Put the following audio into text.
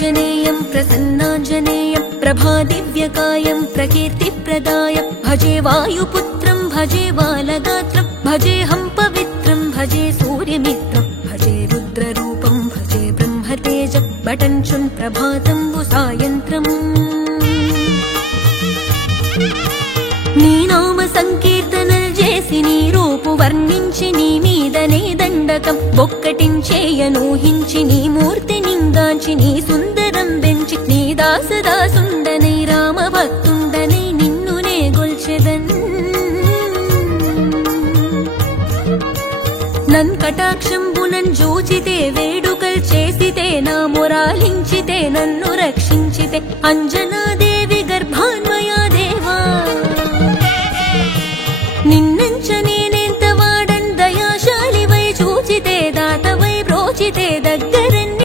प्रसन्नाञ्जनेयं प्रसन्नाञ्जनेयं प्रभादिव्यकायं प्रकीर्तिप्रदायं भजे वायुपुत्रं भजे बालगात्रं भजेऽहं पवित्रं भजे सूर्यमित्रं भजे रुद्ररूपं भजे ब्रह्मतेजं बटञ्चुन् प्रभातं सायन्त्रम् నీ నామ సంకీర్తనలు చేసి నీ రూపు వర్ణించి నీ మీదనే దండకం ఒక్కటించేయనూహించి నీ మూర్తి నింగాంచి నీ సుందరం పెంచి నీ దాసదాసుండనై రామ భక్తుండనై నిన్నునే గొల్చెదన్ నన్ కటాక్షంబునన్ జూచితే వేడుకల్ చేసితే నా మొరాలించితే నన్ను రక్షించితే అంజనాదేవి గర్భాన్మయా దేవా నిన్నెంచ నేనెంత వాడన్ దయాశాలివై చూచితే దాతవై ప్రోచితే